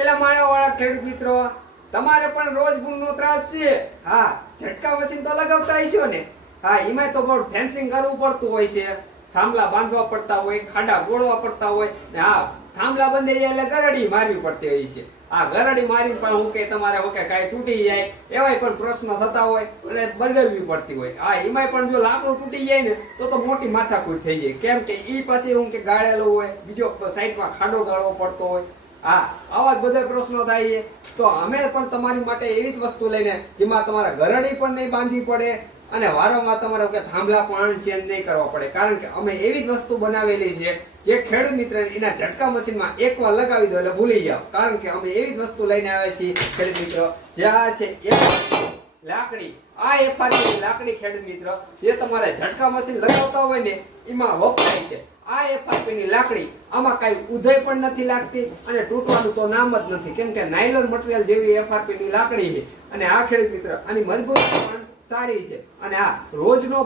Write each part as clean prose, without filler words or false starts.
પેલા માળાવાળા ખેડૂત મિત્રો, તમારે પણ રોજ ગુણનો ત્રાસ છે. હા, ઝટકા મશીન તો લગાવતા હશો ને. હા, એમાં તો બહુ ફેન્સિંગ કરવું પડતું હોય છે, થાંભલા બાંધવા પડતા હોય, ખાડા ગોળવા પડતા હોય ને. હા, થાંભલા બંધાઈ જાય એટલે ગરડી મારવી પડતી હોય છે. આ ગરડી મારી પણ હું કે તમારે ઓકે કાંઈ તૂટી જાય એવાય પણ પ્રશ્ન થતા હોય એટલે બદલવી પડતી હોય. હા, એમાંય પણ જો લાકડું તૂટી જાય ને તો મોટી માથાકૂટ થઈ જાય. કેમ કે ઈ પછી હું કે ગાળેલું હોય, બીજો સાઈડમાં ખાડો ગાળવો પડતો હોય. હા, આવા જ બધા પ્રશ્નો થાય છે. તો અમે પણ તમારી માટે એવી જ વસ્તુ લઈને જેમાં તમારે ગરડી પણ નહીં બાંધવી પડે અને વારંવાર તમારે કે થાંભલા પણ ચેન્જ નહીં કરવા પડે. કારણ કે અમે એવી જ વસ્તુ બનાવેલી છે જે ખેડૂત મિત્ર એના ઝટકા મશીનમાં એકવાર લગાવી દો એટલે ભૂલી જાઓ. કારણ કે અમે એવી જ વસ્તુ લઈને આવ્યા છીએ ખેડૂત મિત્રો, જ્યાં છે લાકડી. આ એફઆરપી લાકડી ખેડૂત મિત્ર જે તમારે ઝટકા મશીન લગાવતા હોય ને એમાં વપરાય છે. આ એફઆરપી ની લાકડી આમાં કઈ ઉધઈ પણ નથી લાગતી અને તૂટવાનું તો નામ જ નથી. કેમ કે નાયલોન મટીરિયલ જેવી એફઆરપી ની લાકડી છે. અને આ ખેડૂત મિત્ર આની મજબૂતી પણ સારી છે. અને આ રોજનો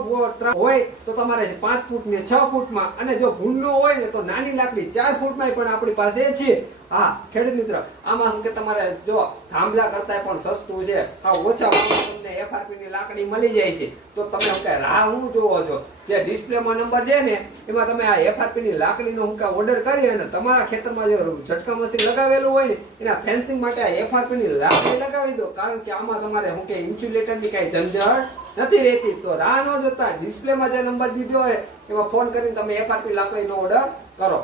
હોય તો તમારે 5 ફૂટ ને 6 ફૂટમાં, અને જો ભૂંડનો હોય ને તો નાની લાકડી 4 ફૂટમાં પણ આપણી પાસે છે. હા ખેડૂત મિત્ર, આમાં શું કે તમારે જો થાંભલા કરતા પણ સસ્તું છે. હા, ઓછા ભાવમાં તમને એફઆરપી ની લાકડી મળી જાય છે. તો તમે શું કે રાહ હું જોવો છો? જે ડિસ્પ્લેમાં નંબર છે ને એમાં તમે આ એફઆરપી ની લાકડીનો હું કે ઓર્ડર કરી અને તમારા ખેતરમાં જે ઝટકા મશીન લગાવેલું હોય ને એના ફેન્સિંગ માટે આ એફઆરપી ની લાકડી લગાવી દો. કારણ કે આમાં તમારે શું કે ઇન્સ્યુલેટરની કઈ ઝંઝટ નથી રહેતી. તો રાહ ન જોતા ડિસ્પ્લેમાં જે નંબર દીધો હોય એમાં ફોન કરીને તમે એફઆરપી લાકડીનો ઓર્ડર કરો.